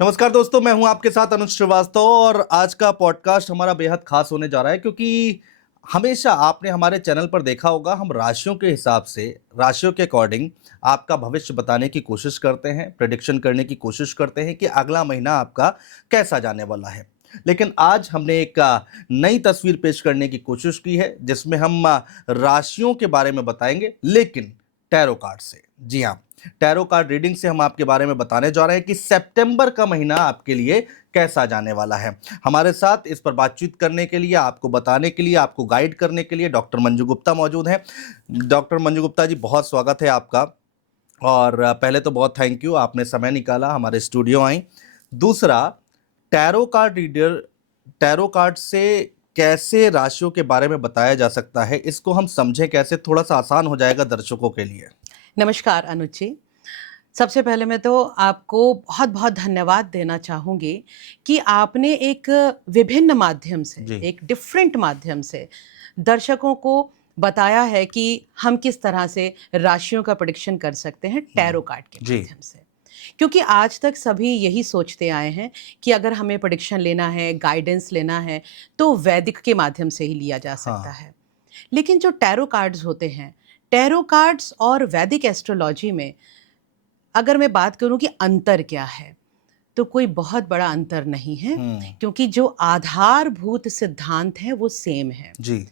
नमस्कार दोस्तों, मैं हूं आपके साथ अनुज श्रीवास्तव और आज का पॉडकास्ट हमारा बेहद खास होने जा रहा है क्योंकि हमेशा आपने हमारे चैनल पर देखा होगा हम राशियों के हिसाब से, राशियों के अकॉर्डिंग आपका भविष्य बताने की कोशिश करते हैं, प्रेडिक्शन करने की कोशिश करते हैं कि अगला महीना आपका कैसा जाने वाला है। लेकिन आज हमने एक नई तस्वीर पेश करने की कोशिश की है जिसमें हम राशियों के बारे में बताएंगे, लेकिन टैरो कार्ड से। जी हाँ, टैरो कार्ड रीडिंग से हम आपके बारे में बताने जा रहे हैं कि सितंबर का महीना आपके लिए कैसा जाने वाला है। हमारे साथ इस पर बातचीत करने के लिए, आपको बताने के लिए, आपको गाइड करने के लिए डॉक्टर मंजू गुप्ता मौजूद हैं। डॉक्टर मंजू गुप्ता जी, बहुत स्वागत है आपका। और पहले तो बहुत थैंक यू, आपने समय निकाला, हमारे स्टूडियो आई। दूसरा, tarot card reader, tarot card से कैसे राशियों के बारे में बताया जा सकता है, इसको हम समझें कैसे, थोड़ा सा आसान हो जाएगा दर्शकों के लिए। नमस्कार अनुज जी। सबसे पहले मैं तो आपको बहुत बहुत धन्यवाद देना चाहूँगी कि आपने एक विभिन्न माध्यम से, जी। एक डिफरेंट माध्यम से दर्शकों को बताया है कि हम किस तरह से राशियों का प्रेडिक्शन कर सकते हैं टैरो कार्ड के जी। माध्यम से। क्योंकि आज तक सभी यही सोचते आए हैं कि अगर हमें प्रेडिक्शन लेना है, गाइडेंस लेना है, तो वैदिक के माध्यम से ही लिया जा सकता है। लेकिन जो टैरो कार्ड्स होते हैं, टैरो कार्ड्स और वैदिक एस्ट्रोलॉजी में अगर मैं बात करूं कि अंतर क्या है, तो कोई बहुत बड़ा अंतर नहीं है, क्योंकि जो आधारभूत सिद्धांत हैं वो सेम है। जी।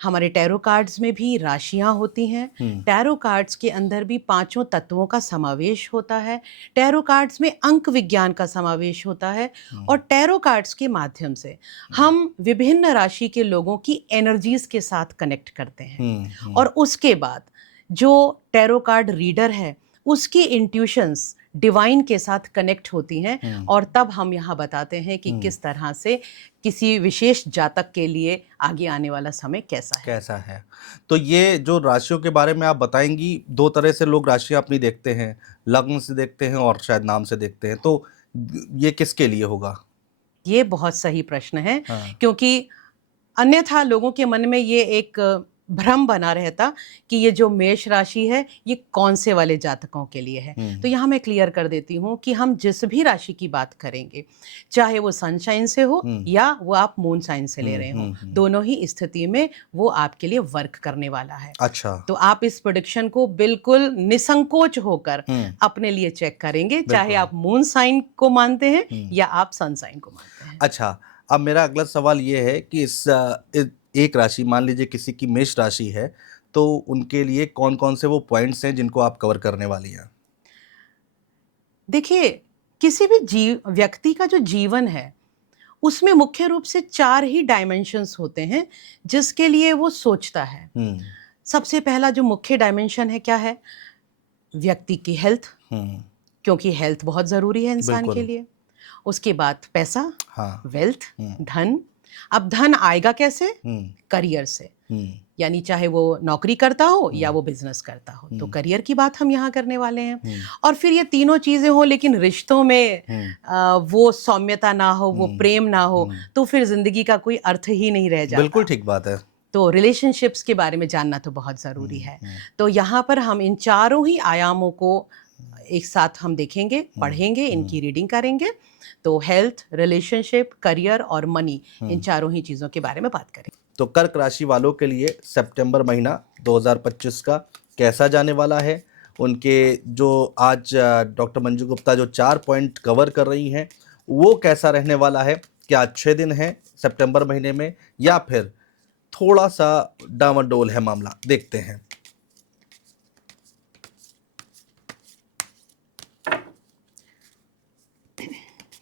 हमारे टैरो कार्ड्स में भी राशियां होती हैं। टैरो कार्ड्स के अंदर भी पांचों तत्वों का समावेश होता है। टैरो कार्ड्स में अंक विज्ञान का समावेश होता है। और टैरो कार्ड्स के माध्यम से हम विभिन्न राशि के लोगों की एनर्जीज के साथ कनेक्ट करते हैं। और उसके बाद जो टैरो कार्ड रीडर है उसकी इंट्यूशंस डिवाइन के साथ कनेक्ट होती हैं। और तब हम यहाँ बताते हैं कि किस तरह से किसी विशेष जातक के लिए आगे आने वाला समय कैसा है। तो ये जो राशियों के बारे में आप बताएंगी, दो तरह से लोग राशियां अपनी देखते हैं, लग्न से देखते हैं और शायद नाम से देखते हैं, तो ये किसके लिए होगा? ये बहुत सही प्रश्न है। क्योंकि अन्यथा लोगों के मन में ये एक भ्रम बना रहता कि ये जो मेष राशि है ये कौन से वाले जातकों के लिए है। तो यहाँ मैं क्लियर कर देती हूँ कि हम जिस भी राशि की बात करेंगे, चाहे वो सनशाइन से हो या वो आप मून साइन से ले रहे हो, दोनों ही स्थिति में वो आपके लिए वर्क करने वाला है। अच्छा। तो आप इस प्रेडिक्शन को बिल्कुल निसंकोच होकर अपने लिए चेक करेंगे, चाहे आप मून साइन को मानते हैं या आप सन साइन को मानते हैं। अच्छा, अब मेरा अगला सवाल ये है कि इस एक राशि, मान लीजिए किसी की मेष राशि है, तो उनके लिए कौन कौन से वो पॉइंट्स हैं जिनको आप कवर करने वाली हैं? देखिए, किसी भी व्यक्ति का जो जीवन है उसमें मुख्य रूप से 4 ही डायमेंशंस होते हैं जिसके लिए वो सोचता है। सबसे पहला जो मुख्य डायमेंशन है क्या है? व्यक्ति की हेल्थ, क्योंकि हेल्थ बहुत जरूरी है इंसान के लिए। उसके बाद पैसा, वेल्थ, धन। अब धन आएगा कैसे? करियर से, यानी चाहे वो नौकरी करता हो या वो बिजनेस करता हो, तो करियर की बात हम यहाँ करने वाले हैं। और फिर ये तीनों चीजें हो लेकिन रिश्तों में वो सौम्यता ना हो, वो प्रेम ना हो, तो फिर जिंदगी का कोई अर्थ ही नहीं रह जाता। बिल्कुल ठीक बात है। तो रिलेशनशिप्स के बारे में जानना तो बहुत जरूरी है। तो यहाँ पर हम इन चारों ही आयामों को एक साथ हम देखेंगे, पढ़ेंगे, इनकी रीडिंग करेंगे। तो हेल्थ, रिलेशनशिप, करियर और मनी, इन चारों ही चीजों के बारे में बात करेंगे। तो कर्क राशि वालों के लिए सितंबर महीना 2025 का कैसा जाने वाला है? उनके जो आज डॉक्टर मंजू गुप्ता जो 4 पॉइंट कवर कर रही हैं, वो कैसा रहने वाला है? क्या अच्छे दिन हैं सितंबर महीने में या फिर थोड़ा सा डामाडोल है मामला? देखते हैं।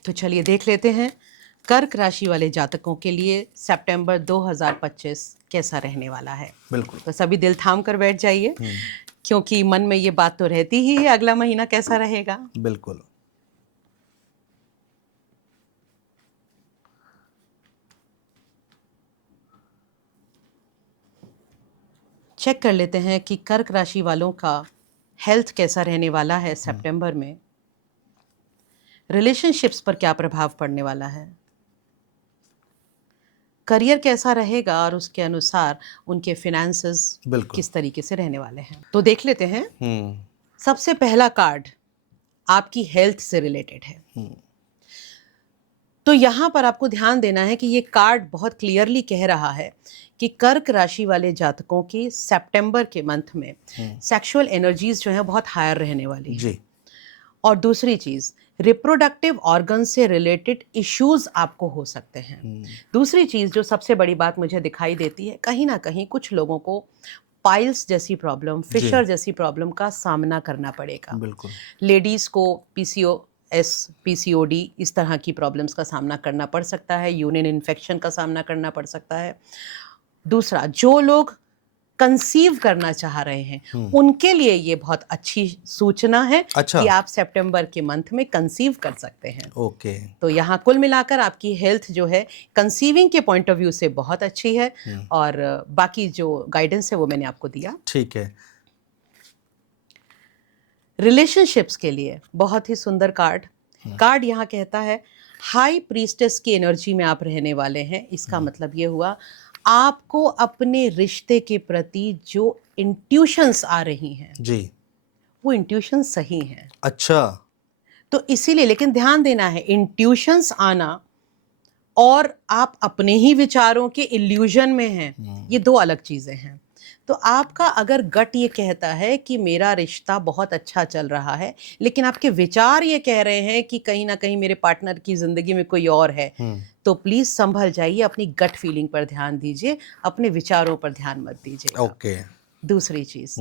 तो चलिए देख लेते हैं कर्क राशि वाले जातकों के लिए सितंबर 2025 कैसा रहने वाला है। बिल्कुल। तो सभी दिल थाम कर बैठ जाइए, क्योंकि मन में ये बात तो रहती ही है अगला महीना कैसा रहेगा। बिल्कुल। चेक कर लेते हैं कि कर्क राशि वालों का हेल्थ कैसा रहने वाला है सितंबर में। रिलेशनशिप्स पर क्या प्रभाव पड़ने वाला है, करियर कैसा रहेगा और उसके अनुसार उनके फिनेंसेस किस तरीके से रहने वाले हैं। तो देख लेते हैं। सबसे पहला कार्ड आपकी हेल्थ से रिलेटेड है। तो यहाँ पर आपको ध्यान देना है कि ये कार्ड बहुत क्लियरली कह रहा है कि कर्क राशि वाले जातकों की सितंबर के मंथ में सेक्सुअल एनर्जीज जो है बहुत हायर रहने वाली है। जी। और दूसरी चीज, रिप्रोडक्टिव ऑर्गन से रिलेटेड इश्यूज आपको हो सकते हैं। दूसरी चीज जो सबसे बड़ी बात मुझे दिखाई देती है, कहीं ना कहीं कुछ लोगों को पाइल्स जैसी प्रॉब्लम, फिशर जैसी प्रॉब्लम का सामना करना पड़ेगा। बिल्कुल। लेडीज को पीसीओएस, पीसीओडी इस तरह की प्रॉब्लम्स का सामना करना पड़ सकता है, यूरिन इन्फेक्शन का सामना करना पड़ सकता है। दूसरा, जो लोग कंसीव करना चाह रहे हैं उनके लिए ये बहुत अच्छी सूचना है अच्छा। कि आप सितंबर के मंथ में कंसीव कर सकते हैं। ओके। तो यहाँ कुल मिलाकर आपकी हेल्थ जो है कंसीविंग के पॉइंट ऑफ व्यू से बहुत अच्छी है। और बाकी जो गाइडेंस है वो मैंने आपको दिया। ठीक है। रिलेशनशिप्स के लिए बहुत ही सुंदर कार्ड यहाँ कहता है हाई प्रीस्टेस की एनर्जी में आप रहने वाले हैं। इसका मतलब ये हुआ आपको अपने रिश्ते के प्रति जो इंट्यूशंस आ रही हैं जी, वो इंट्यूशन सही हैं। अच्छा। तो इसीलिए, लेकिन ध्यान देना है, इंट्यूशंस आना और आप अपने ही विचारों के इल्यूजन में हैं, ये दो अलग चीजें हैं। तो आपका अगर गट ये कहता है कि मेरा रिश्ता बहुत अच्छा चल रहा है, लेकिन आपके विचार ये कह रहे हैं कि कहीं ना कहीं मेरे पार्टनर की जिंदगी में कोई और है, तो प्लीज संभल जाइए, अपनी गट फीलिंग पर ध्यान दीजिए, अपने विचारों पर ध्यान मत दीजिए। ओके। दूसरी चीज,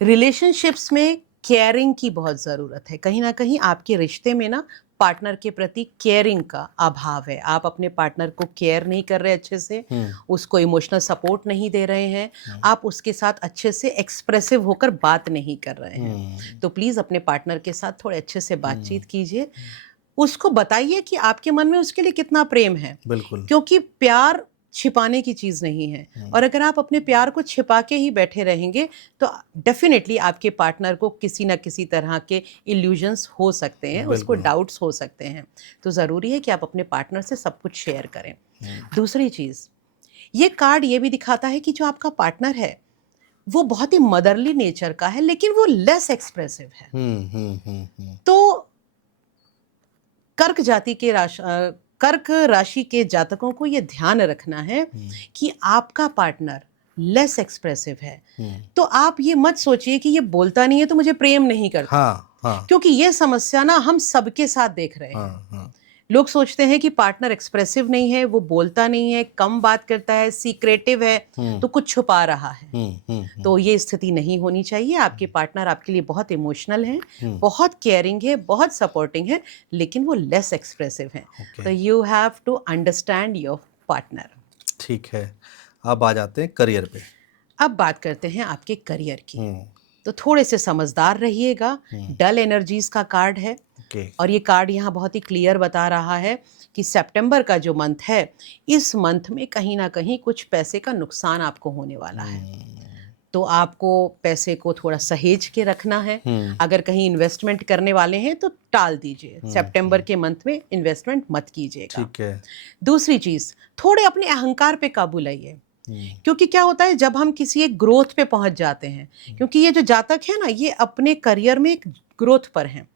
रिलेशनशिप्स में केयरिंग की बहुत ज़रूरत है। कहीं ना कहीं आपके रिश्ते में ना पार्टनर के प्रति केयरिंग का अभाव है। आप अपने पार्टनर को केयर नहीं कर रहे अच्छे से, उसको इमोशनल सपोर्ट नहीं दे रहे हैं, आप उसके साथ अच्छे से एक्सप्रेसिव होकर बात नहीं कर रहे हैं। तो प्लीज़ अपने पार्टनर के साथ थोड़े अच्छे से बातचीत कीजिए, उसको बताइए कि आपके मन में उसके लिए कितना प्रेम है। बिल्कुल। क्योंकि प्यार छिपाने की चीज़ नहीं है, और अगर आप अपने प्यार को छिपा के ही बैठे रहेंगे तो डेफिनेटली आपके पार्टनर को किसी ना किसी तरह के इल्यूजन्स हो सकते हैं, उसको डाउट्स हो सकते हैं। तो ज़रूरी है कि आप अपने पार्टनर से सब कुछ शेयर करें। दूसरी चीज़, ये कार्ड ये भी दिखाता है कि जो आपका पार्टनर है वो बहुत ही मदरली नेचर का है, लेकिन वो लेस एक्सप्रेसिव है। तो कर्क राशि के जातकों को ये ध्यान रखना है कि आपका पार्टनर लेस एक्सप्रेसिव है। तो आप ये मत सोचिए कि ये बोलता नहीं है तो मुझे प्रेम नहीं करता। हाँ। क्योंकि ये समस्या ना हम सबके साथ देख रहे हैं। लोग सोचते हैं कि पार्टनर एक्सप्रेसिव नहीं है, वो बोलता नहीं है, कम बात करता है, सीक्रेटिव है, तो कुछ छुपा रहा है। तो ये स्थिति नहीं होनी चाहिए। आपके पार्टनर आपके लिए बहुत इमोशनल है, बहुत केयरिंग है, बहुत सपोर्टिंग है, लेकिन वो लेस एक्सप्रेसिव है। तो you have to understand your partner. ठीक है, अब आ जाते हैं करियर पे। अब बात करते हैं आपके करियर की। तो थोड़े से समझदार रहिएगा। डल एनर्जीज का कार्ड है। और ये कार्ड यहाँ बहुत ही क्लियर बता रहा है कि सितंबर का जो मंथ है, इस मंथ में कहीं ना कहीं कुछ पैसे का नुकसान आपको होने वाला है। तो आपको पैसे को थोड़ा सहेज के रखना है। अगर कहीं इन्वेस्टमेंट करने वाले हैं तो टाल दीजिए, सितंबर के मंथ में इन्वेस्टमेंट मत कीजिएगा। ठीक है। दूसरी चीज, थोड़े अपने अहंकार पे काबू लाइए। क्योंकि क्या होता है जब हम किसी एक ग्रोथ पे पहुंच जाते हैं, क्योंकि ये जो जातक है ना, ये अपने करियर में एक ग्रोथ पर हैं।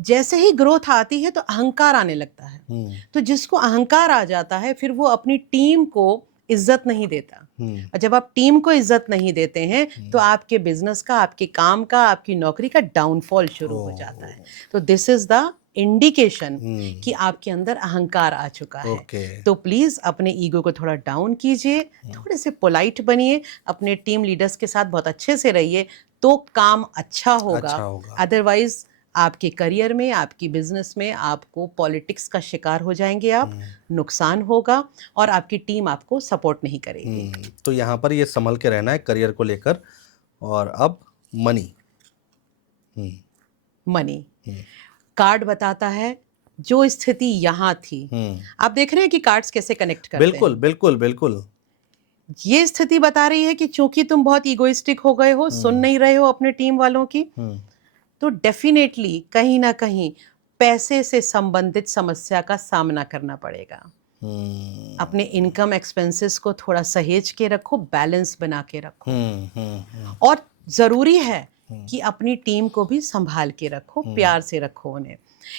जैसे ही ग्रोथ आती है तो अहंकार आने लगता है। तो जिसको अहंकार आ जाता है फिर वो अपनी टीम को इज्जत नहीं देता। और जब आप टीम को इज्जत नहीं देते हैं तो आपके बिजनेस का, आपके काम का, आपकी नौकरी का डाउनफॉल शुरू हो जाता है। तो दिस इज द इंडिकेशन कि आपके अंदर अहंकार आ चुका है। तो प्लीज अपने ईगो को थोड़ा डाउन कीजिए, थोड़े से पोलाइट बनिए, अपने टीम लीडर्स के साथ बहुत अच्छे से रहिए, तो काम अच्छा होगा। अदरवाइज आपके करियर में, आपकी बिजनेस में आपको पॉलिटिक्स का शिकार हो जाएंगे आप, नुकसान होगा और आपकी टीम आपको सपोर्ट नहीं करेगी। तो यहाँ पर ये संभल के रहना है करियर को लेकर। और अब मनी। मनी कार्ड बताता है जो स्थिति यहाँ थी। आप देख रहे हैं कि कार्ड्स कैसे कनेक्ट करते हैं। बिल्कुल बिल्कुल बिल्कुल। ये स्थिति बता रही है कि चूंकि तुम बहुत इगोइस्टिक हो गए हो, सुन नहीं रहे हो अपने टीम वालों की, तो डेफिनेटली कहीं ना कहीं पैसे से संबंधित समस्या का सामना करना पड़ेगा। अपने इनकम एक्सपेंसेस को थोड़ा सहेज के रखो, बैलेंस बना के रखो। और जरूरी है कि अपनी टीम को भी संभाल के रखो, प्यार से रखो उन्हें।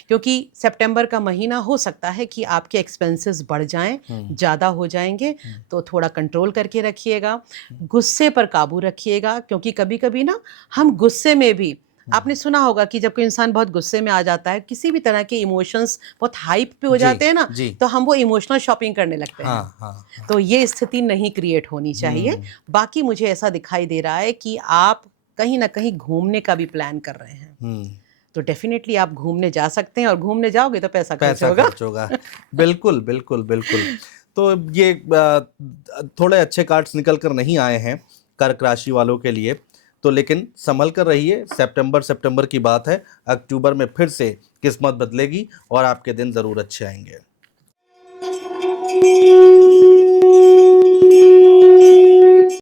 क्योंकि सितंबर का महीना हो सकता है कि आपके एक्सपेंसेस बढ़ जाएं, ज़्यादा हो जाएंगे, तो थोड़ा कंट्रोल करके रखिएगा। गुस्से पर काबू रखिएगा, क्योंकि कभी कभी ना हम गुस्से में भी, आपने सुना होगा कि जब कोई इंसान बहुत गुस्से में आ जाता है, किसी भी तरह के इमोशंस बहुत हाइप पे हो जी जाते हैं ना, जी। तो हम वो इमोशनल शॉपिंग करने लगते हैं। हाँ हाँ हाँ। तो ये स्थिति नहीं क्रिएट होनी चाहिए। बाकी मुझे ऐसा दिखाई दे रहा है कि आप कहीं ना कहीं घूमने का भी प्लान कर रहे हैं, तो डेफिनेटली आप घूमने जा सकते हैं, और घूमने जाओगे तो पैसा खर्च पैसा होगा। खर्च होगा। बिल्कुल बिल्कुल बिल्कुल। तो ये थोड़े अच्छे कार्ड्स निकल कर नहीं आए हैं कर्क राशि वालों के लिए, तो लेकिन संभल कर रहिए। सितंबर की बात है, अक्टूबर में फिर से किस्मत बदलेगी और आपके दिन ज़रूर अच्छे आएंगे।